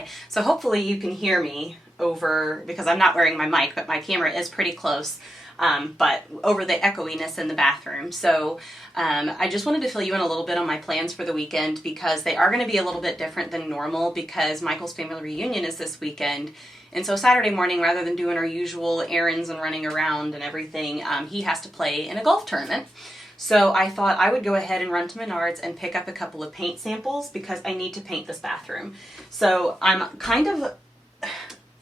Wi-Fi. So hopefully you can hear me over, because I'm not wearing my mic, but my camera is pretty close. But over the echoiness in the bathroom. So I just wanted to fill you in a little bit on my plans for the weekend, because they are going to be a little bit different than normal, because Michael's family reunion is this weekend. And so Saturday morning, rather than doing our usual errands and running around and everything, he has to play in a golf tournament. So I thought I would go ahead and run to Menards and pick up a couple of paint samples, because I need to paint this bathroom. So I'm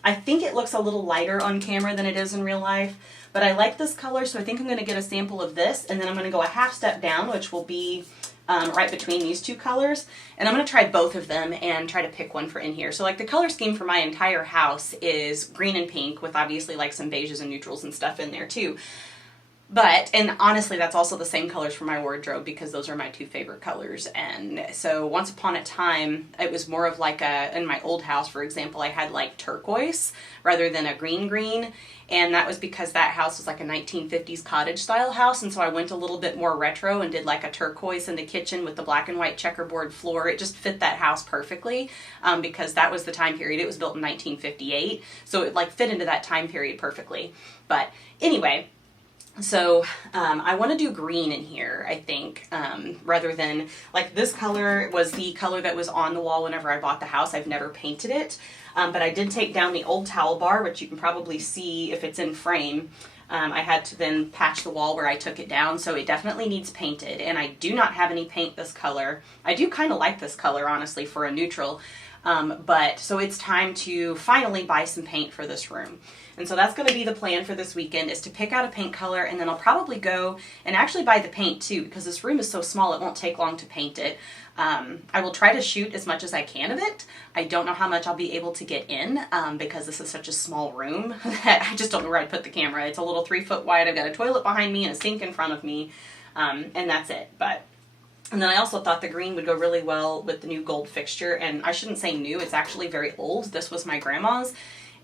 I think it looks a little lighter on camera than it is in real life. But I like this color, so I think I'm going to get a sample of this, and then I'm going to go a half step down, which will be right between these two colors. And I'm going to try both of them and try to pick one for in here. So like the color scheme for my entire house is green and pink, with obviously like some beiges and neutrals and stuff in there too. But, and honestly, that's also the same colors for my wardrobe, because those are my two favorite colors. And so once upon a time, it was more of like in my old house, for example, I had like turquoise rather than a green. And that was because that house was like a 1950s cottage style house. And so I went a little bit more retro and did like a turquoise in the kitchen with the black and white checkerboard floor. It just fit that house perfectly, because that was the time period. It was built in 1958. So it like fit into that time period perfectly. But anyway, so I want to do green in here, I think, rather than, like, this color was the color that was on the wall whenever I bought the house. I've never painted it, but I did take down the old towel bar, which you can probably see if it's in frame. I had to then patch the wall where I took it down, so it definitely needs painted, and I do not have any paint this color. I do kind of like this color, honestly, for a neutral, but so it's time to finally buy some paint for this room. And so that's going to be the plan for this weekend, is to pick out a paint color, and then I'll probably go and actually buy the paint too, because this room is so small it won't take long to paint it. I will try to shoot as much as I can of it. I don't know how much I'll be able to get in, because this is such a small room that I just don't know where I'd put the camera. It's a little 3 foot wide. I've got a toilet behind me and a sink in front of me, and that's it. And then I also thought the green would go really well with the new gold fixture, and I shouldn't say new, it's actually very old. This was my grandma's,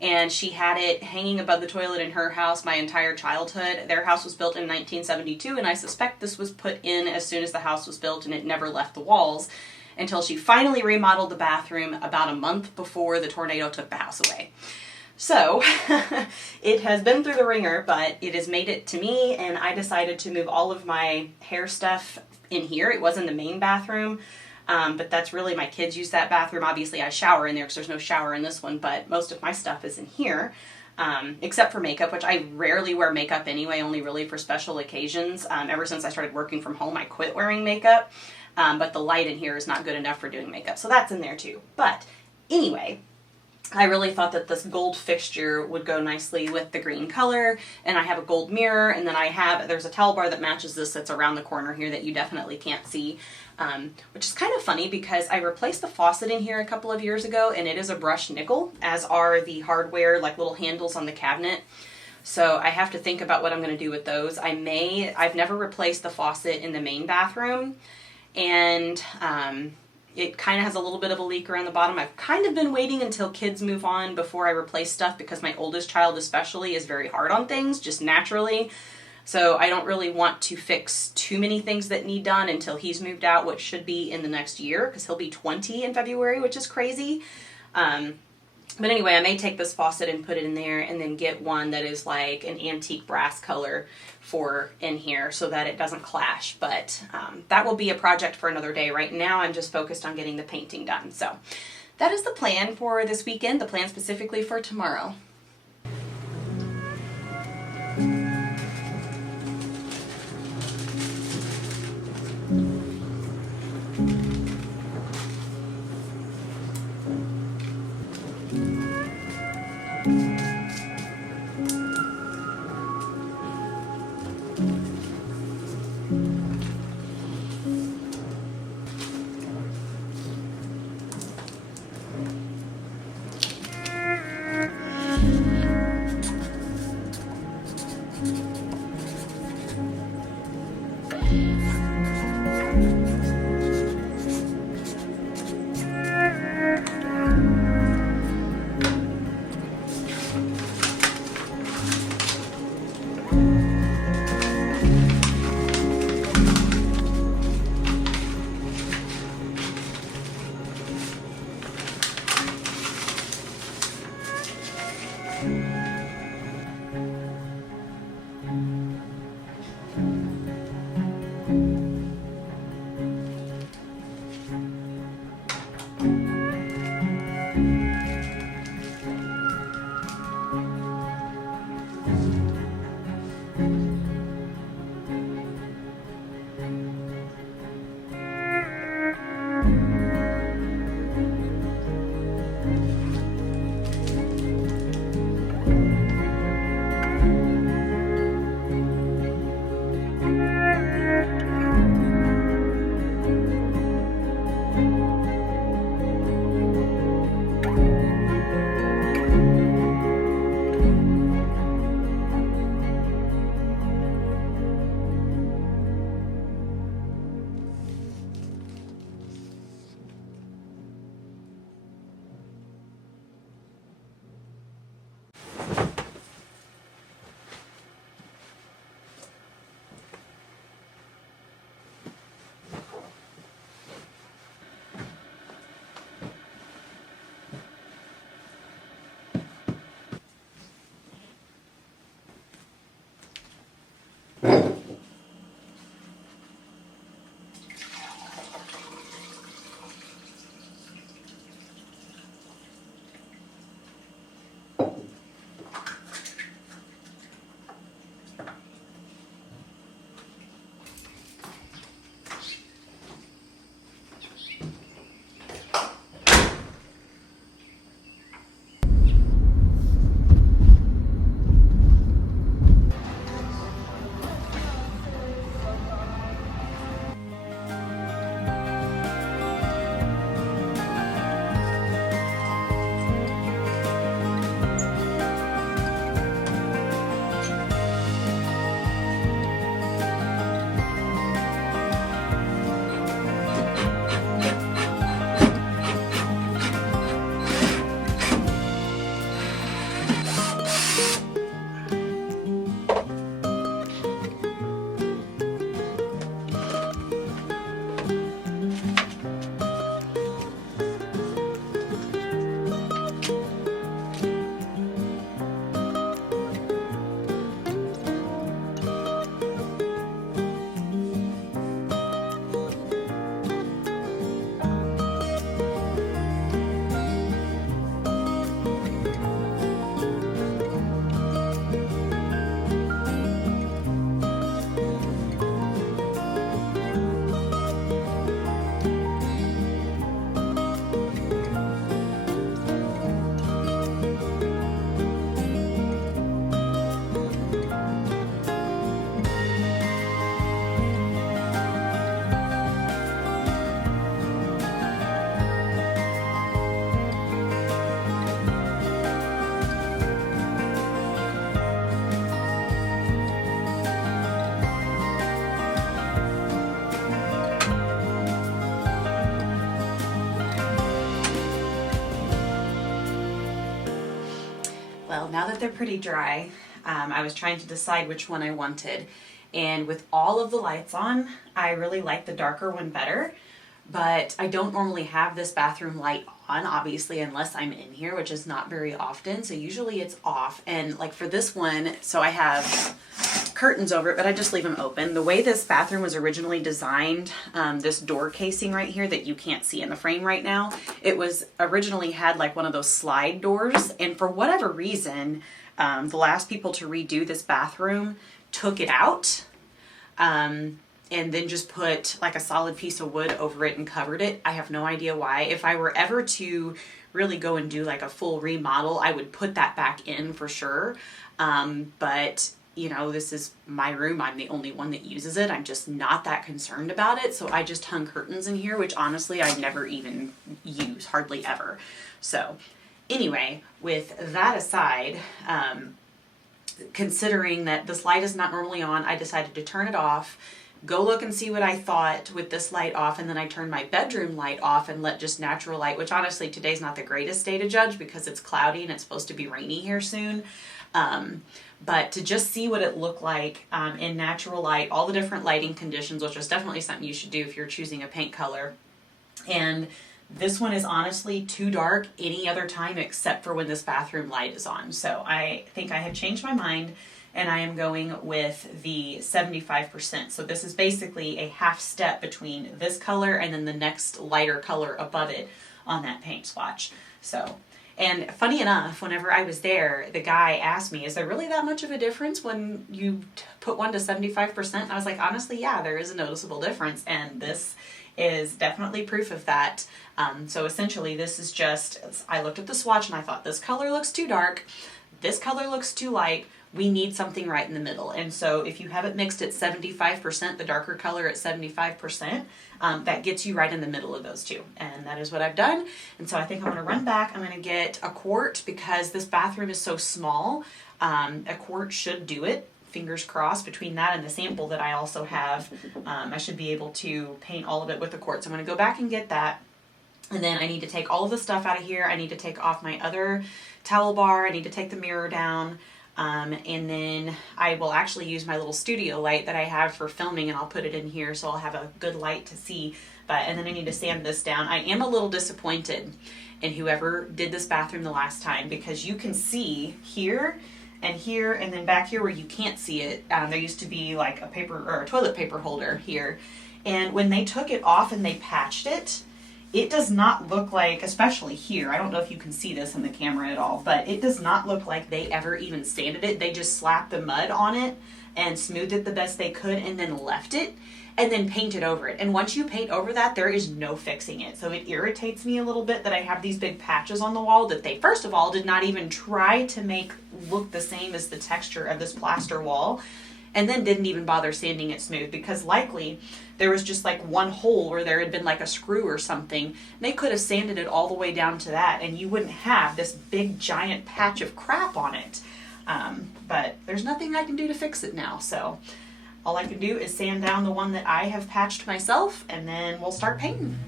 and she had it hanging above the toilet in her house my entire childhood. Their house was built in 1972, and I suspect this was put in as soon as the house was built, and it never left the walls until she finally remodeled the bathroom about a month before the tornado took the house away. So it has been through the ringer, but it has made it to me, and I decided to move all of my hair stuff in here. It was in the main bathroom, but that's really, my kids use that bathroom. Obviously I shower in there because there's no shower in this one, but most of my stuff is in here, except for makeup, which I rarely wear makeup anyway, only really for special occasions. Ever since I started working from home, I quit wearing makeup, but the light in here is not good enough for doing makeup, so that's in there too. But anyway, I really thought that this gold fixture would go nicely with the green color, and I have a gold mirror, and then there's a towel bar that matches this that's around the corner here that you definitely can't see, which is kind of funny because I replaced the faucet in here a couple of years ago, and it is a brushed nickel, as are the hardware, like little handles on the cabinet. So I have to think about what I'm going to do with those. I've never replaced the faucet in the main bathroom, and it kind of has a little bit of a leak around the bottom. I've kind of been waiting until kids move on before I replace stuff, because my oldest child especially is very hard on things, just naturally. So I don't really want to fix too many things that need done until he's moved out, which should be in the next year, because he'll be 20 in February, which is crazy. But anyway, I may take this faucet and put it in there, and then get one that is like an antique brass color for in here so that it doesn't clash. But that will be a project for another day. Right now I'm just focused on getting the painting done. So that is the plan for this weekend, the plan specifically for tomorrow. Well, now that they're pretty dry, I was trying to decide which one I wanted. And with all of the lights on, I really like the darker one better. But I don't normally have this bathroom light on, obviously, unless I'm in here, which is not very often. So usually it's off. And like for this one, so I have curtains over it, but I just leave them open. The way this bathroom was originally designed, this door casing right here that you can't see in the frame right now, it was originally had like one of those slide doors. And for whatever reason, the last people to redo this bathroom took it out. And then just put like a solid piece of wood over it and covered it. I have no idea why. If I were ever to really go and do like a full remodel, I would put that back in for sure. But you know, this is my room. I'm the only one that uses it. I'm just not that concerned about it. So I just hung curtains in here, which honestly I never even use, hardly ever. So anyway, with that aside, considering that this light is not normally on, I decided to turn it off. Go look and see what I thought with this light off, and then I turned my bedroom light off and let just natural light, which honestly today's not the greatest day to judge because it's cloudy and it's supposed to be rainy here soon. But to just see what it looked like in natural light, all the different lighting conditions, which is definitely something you should do if you're choosing a paint color. And this one is honestly too dark any other time except for when this bathroom light is on. So I think I have changed my mind, and I am going with the 75%. So this is basically a half step between this color and then the next lighter color above it on that paint swatch. So, and funny enough, whenever I was there, the guy asked me, is there really that much of a difference when you put one to 75%? And I was like, honestly, yeah, there is a noticeable difference. And this is definitely proof of that. So essentially this is just, I looked at the swatch and I thought this color looks too dark, this color looks too light, we need something right in the middle. And so if you have it mixed at 75%, the darker color at 75%, that gets you right in the middle of those two. And that is what I've done. And so I think I'm gonna run back, I'm gonna get a quart because this bathroom is so small, a quart should do it. Fingers crossed. Between that and the sample that I also have, I should be able to paint all of it with the quart. So I'm going to go back and get that. And then I need to take all of the stuff out of here. I need to take off my other towel bar. I need to take the mirror down. And then I will actually use my little studio light that I have for filming, and I'll put it in here so I'll have a good light to see. And then I need to sand this down. I am a little disappointed in whoever did this bathroom the last time, because you can see here and then back here where you can't see it, there used to be like a paper or a toilet paper holder here. And when they took it off and they patched it, it does not look like, especially here, I don't know if you can see this in the camera at all, but it does not look like they ever even sanded it. They just slapped the mud on it and smoothed it the best they could and then left it and then painted over it. And once you paint over that, there is no fixing it. So it irritates me a little bit that I have these big patches on the wall that they, first of all, did not even try to make look the same as the texture of this plaster wall, and then didn't even bother sanding it smooth, because likely there was just like one hole where there had been like a screw or something. They could have sanded it all the way down to that and you wouldn't have this big giant patch of crap on it. But there's nothing I can do to fix it now. So all I can do is sand down the one that I have patched myself, and then we'll start painting.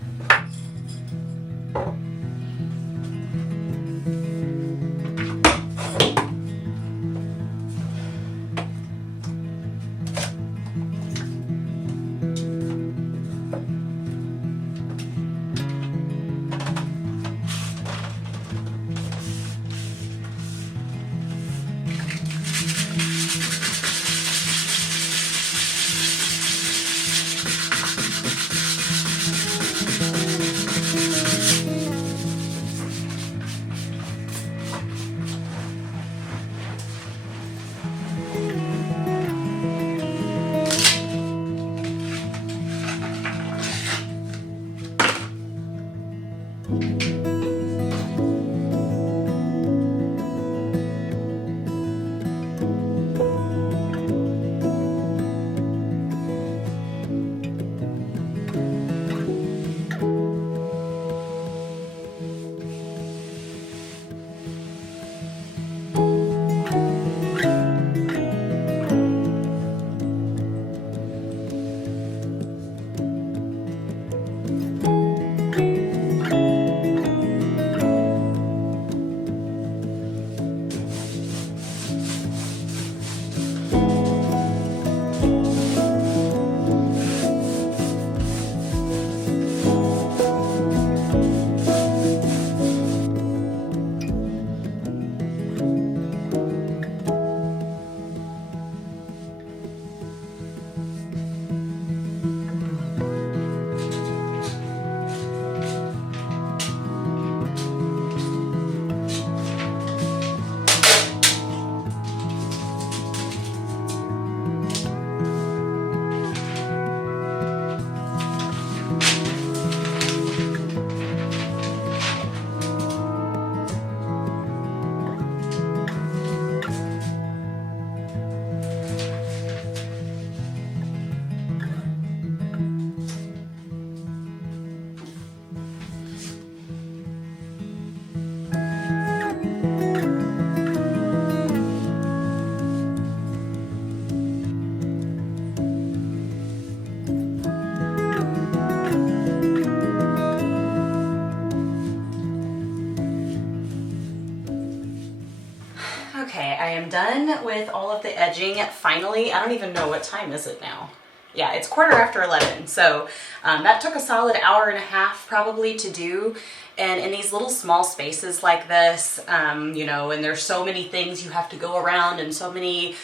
Okay, I am done with all of the edging finally. I don't even know what time is it now. Yeah, it's 11:15. So that took a solid hour and a half probably to do. And in these little small spaces like this, you know, and there's so many things you have to go around and so many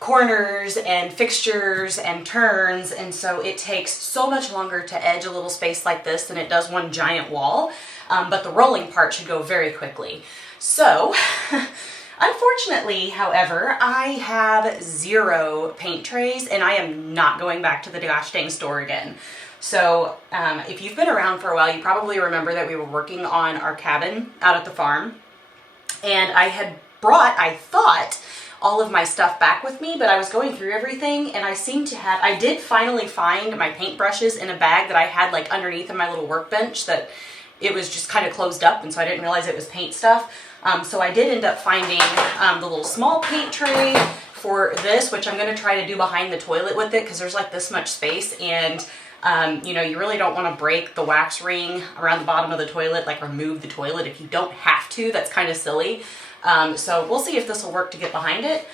corners and fixtures and turns, and so it takes so much longer to edge a little space like this than it does one giant wall, but the rolling part should go very quickly. So unfortunately, however, I have 0 paint trays and I am not going back to the gosh dang store again. So if you've been around for a while, you probably remember that we were working on our cabin out at the farm, and I had brought, I thought, all of my stuff back with me, but I was going through everything and I did finally find my paintbrushes in a bag that I had like underneath of my little workbench, that it was just kind of closed up, and so I didn't realize it was paint stuff. So I did end up finding the little small paint tray for this, which I'm going to try to do behind the toilet with it because there's like this much space, and you know, you really don't want to break the wax ring around the bottom of the toilet, like remove the toilet if you don't have to. That's kind of silly. So we'll see if this will work to get behind it.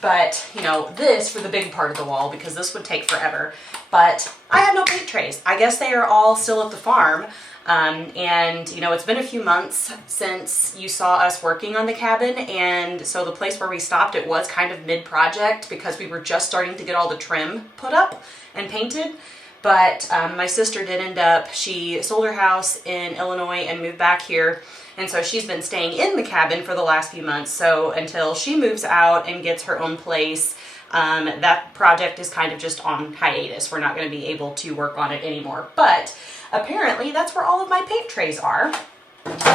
But you know, this for the big part of the wall, because this would take forever. But I have no paint trays. I guess they are all still at the farm. And you know, it's been a few months since you saw us working on the cabin, and so the place where we stopped, it was kind of mid-project because we were just starting to get all the trim put up and painted. But my sister did end up, she sold her house in Illinois and moved back here, and so she's been staying in the cabin for the last few months. So until she moves out and gets her own place, that project is kind of just on hiatus. We're not going to be able to work on it anymore. But apparently that's where all of my paint trays are.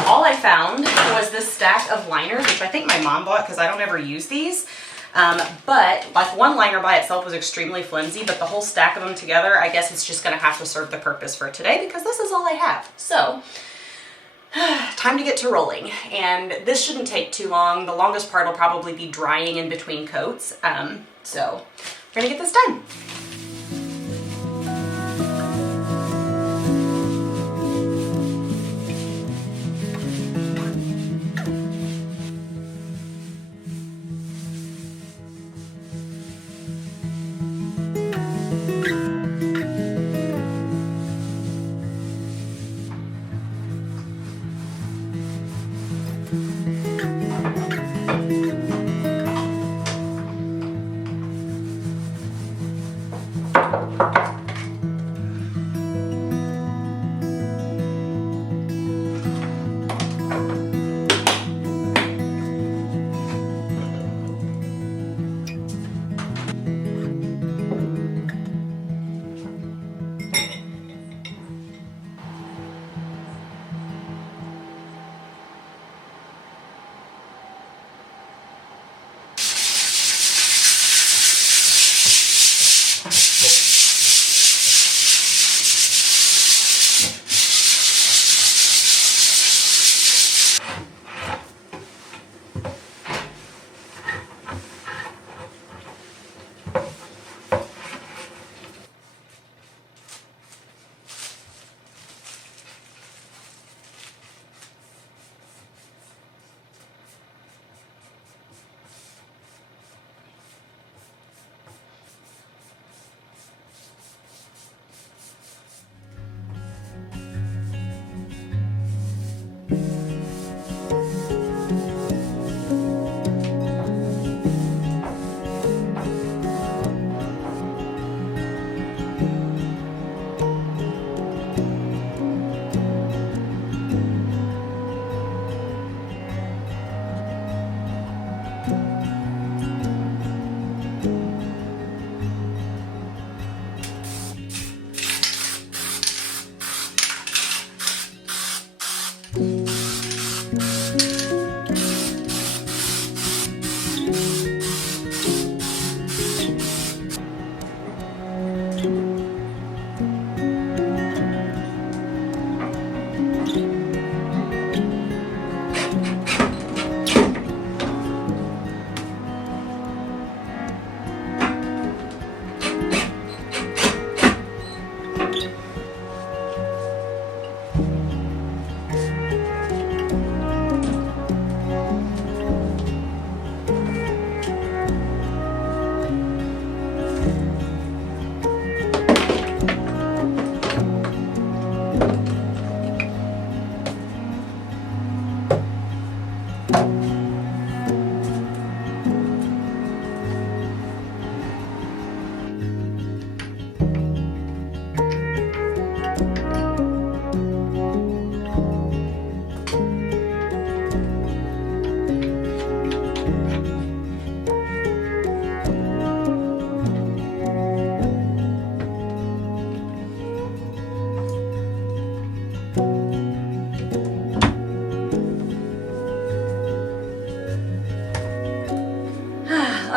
All I found was this stack of liners, which I think my mom bought because I don't ever use these. But like one liner by itself was extremely flimsy, but the whole stack of them together, I guess it's just going to have to serve the purpose for today because this is all I have. So time to get to rolling, and this shouldn't take too long. The longest part will probably be drying in between coats. So we're gonna get this done.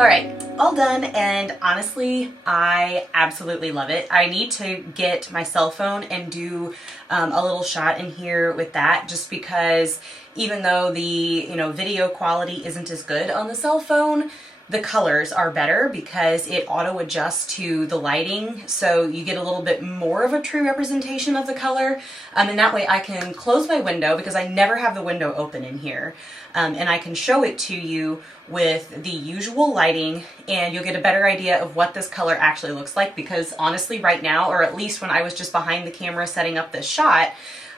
All right, all done, and honestly, I absolutely love it. I need to get my cell phone and do a little shot in here with that, just because even though the video quality isn't as good on the cell phone, the colors are better because it auto adjusts to the lighting, so you get a little bit more of a true representation of the color. And that way I can close my window, because I never have the window open in here, and I can show it to you with the usual lighting, and you'll get a better idea of what this color actually looks like. Because honestly, right now, or at least when I was just behind the camera setting up this shot,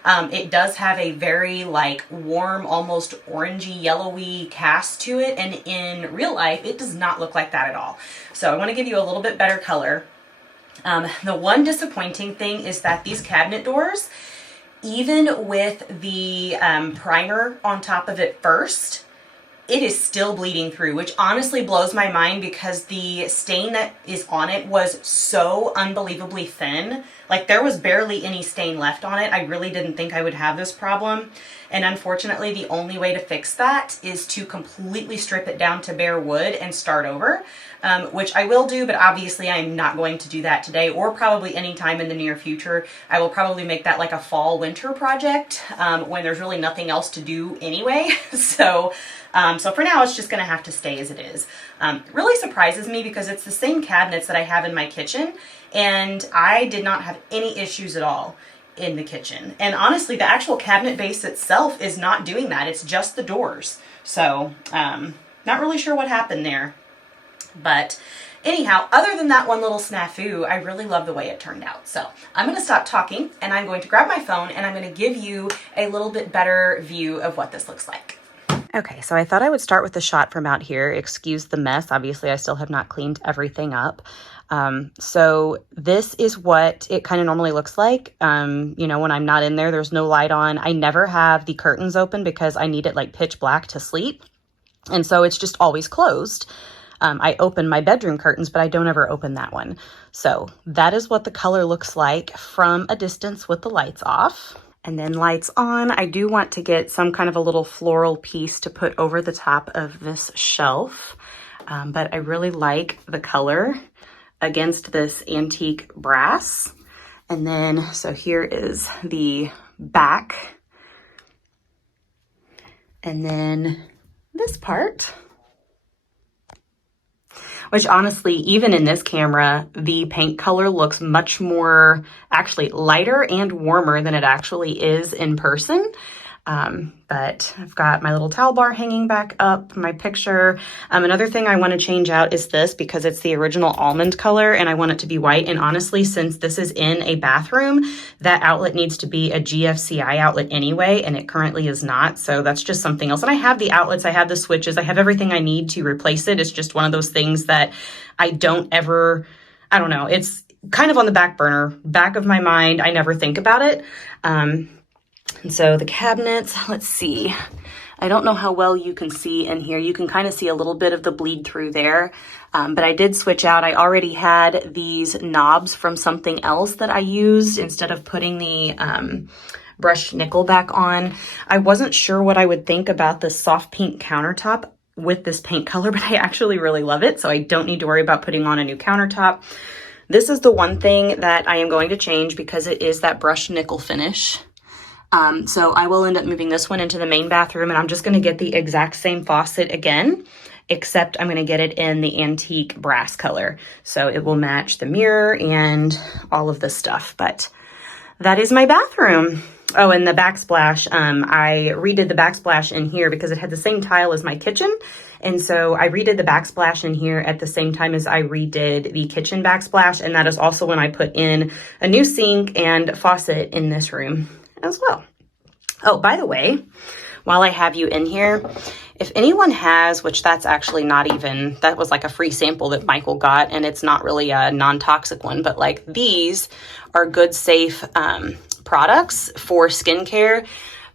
it does have a very like warm, almost orangey, yellowy cast to it, and in real life it does not look like that at all. So I want to give you a little bit better color. The one disappointing thing is that these cabinet doors, even with the primer on top of it first, it is still bleeding through, which honestly blows my mind, because the stain that is on it was so unbelievably thin. Like, there was barely any stain left on it. I really didn't think I would have this problem. And unfortunately, the only way to fix that is to completely strip it down to bare wood and start over, which I will do, but obviously I'm not going to do that today, or probably anytime in the near future. I will probably make that like a fall winter project when there's really nothing else to do anyway. So for now, it's just gonna have to stay as it is. Really surprises me, because it's the same cabinets that I have in my kitchen, and I did not have any issues at all in the kitchen. And honestly, the actual cabinet base itself is not doing that. It's just the doors. So not really sure what happened there. But anyhow, other than that one little snafu, I really love the way it turned out. So I'm going to stop talking, and I'm going to grab my phone, and I'm going to give you a little bit better view of what this looks like. Okay, so I thought I would start with the shot from out here. Excuse the mess. Obviously, I still have not cleaned everything up. So this is what it kind of normally looks like. When I'm not in there, there's no light on. I never have the curtains open because I need it like pitch black to sleep. And so it's just always closed. I open my bedroom curtains, but I don't ever open that one. So that is what the color looks like from a distance with the lights off. And then lights on, I do want to get some kind of a little floral piece to put over the top of this shelf. But I really like the color against this antique brass. And then, so here is the back. And then this part, which honestly, even in this camera, the paint color looks much more actually lighter and warmer than it actually is in person. But I've got my little towel bar hanging back up, my picture. Another thing I want to change out is this, because it's the original almond color and I want it to be white. And honestly, since this is in a bathroom, that outlet needs to be a GFCI outlet anyway, and it currently is not. So that's just something else. And I have the outlets, I have the switches, I have everything I need to replace it. It's just one of those things that I don't know, it's kind of on the back burner, back of my mind. I never think about it. And so the cabinets, let's see. I don't know how well you can see in here. You can kind of see a little bit of the bleed through there, but I did switch out. I already had these knobs from something else that I used instead of putting the brushed nickel back on. I wasn't sure what I would think about the soft pink countertop with this paint color, but I actually really love it, so I don't need to worry about putting on a new countertop. This is the one thing that I am going to change because it is that brushed nickel finish. So I will end up moving this one into the main bathroom, and I'm just going to get the exact same faucet again, except I'm going to get it in the antique brass color. So it will match the mirror and all of this stuff, but that is my bathroom. Oh, and the backsplash, I redid the backsplash in here because it had the same tile as my kitchen. And so I redid the backsplash in here at the same time as I redid the kitchen backsplash. And that is also when I put in a new sink and faucet in this room as well. Oh, by the way, while I have you in here, if anyone has, which that's actually not even, that was like a free sample that Michael got, and it's not really a non-toxic one, but like these are good, safe products for skincare.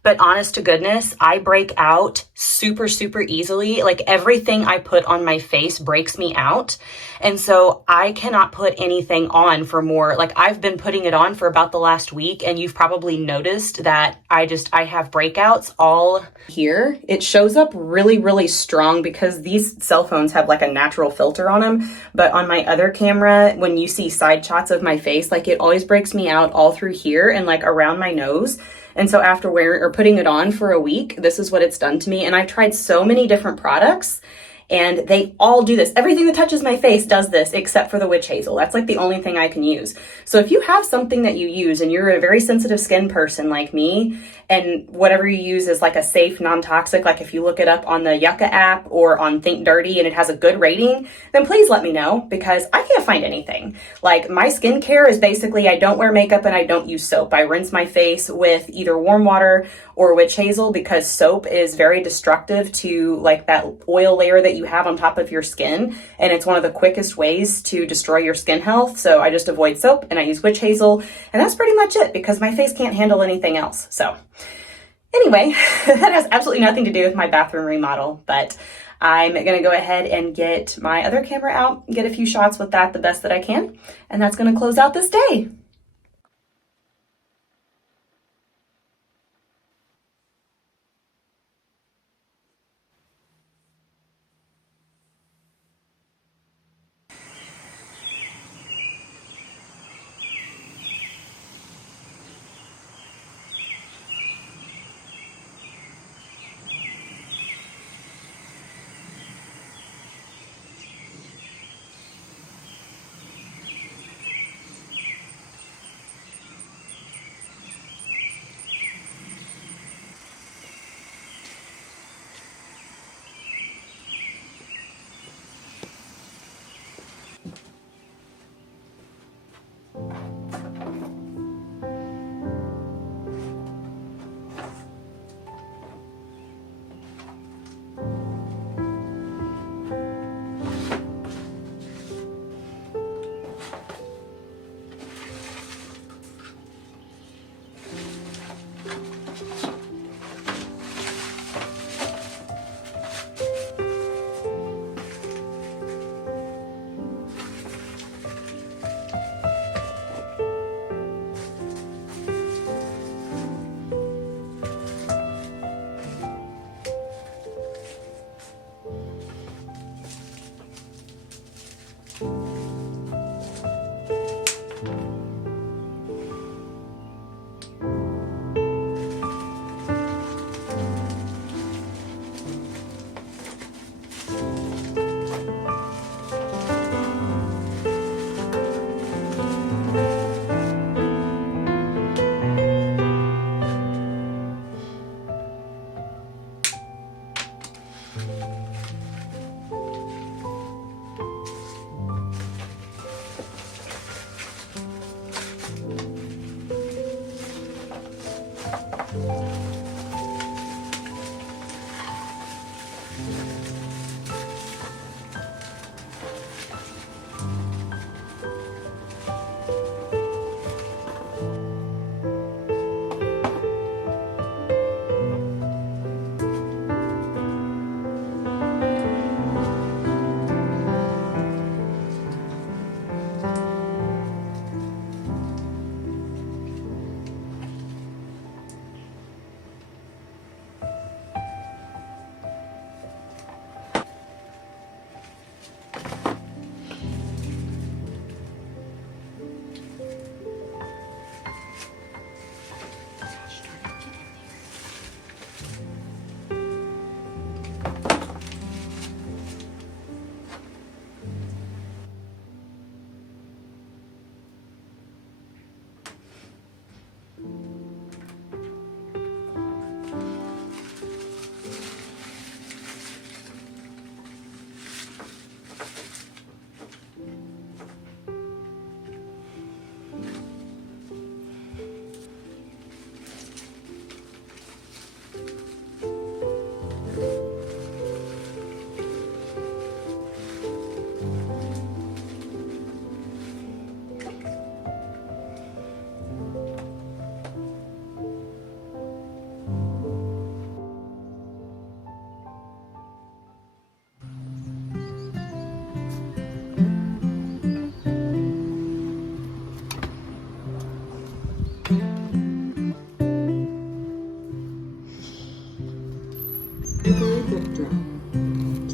But honest to goodness, I break out super, super easily. Like everything I put on my face breaks me out. And so I cannot put anything on for more, like I've been putting it on for about the last week, and you've probably noticed that I have breakouts all here. It shows up really, really strong because these cell phones have like a natural filter on them. But on my other camera, when you see side shots of my face, like it always breaks me out all through here and like around my nose. And so after wearing or putting it on for a week, this is what it's done to me. And I've tried so many different products and they all do this. Everything that touches my face does this except for the witch hazel. That's like the only thing I can use. So if you have something that you use and you're a very sensitive skin person like me, and whatever you use is like a safe, non-toxic, like if you look it up on the Yucca app or on Think Dirty and it has a good rating, then please let me know because I can't find anything. Like my skincare is basically I don't wear makeup and I don't use soap. I rinse my face with either warm water or witch hazel because soap is very destructive to like that oil layer that you have on top of your skin. And it's one of the quickest ways to destroy your skin health. So I just avoid soap and I use witch hazel. And that's pretty much it because my face can't handle anything else. So anyway, that has absolutely nothing to do with my bathroom remodel, but I'm going to go ahead and get my other camera out and get a few shots with that the best that I can. And that's going to close out this day.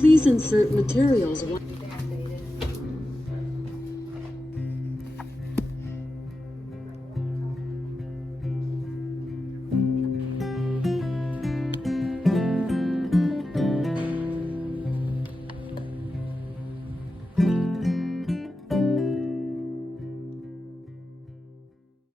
Please insert materials.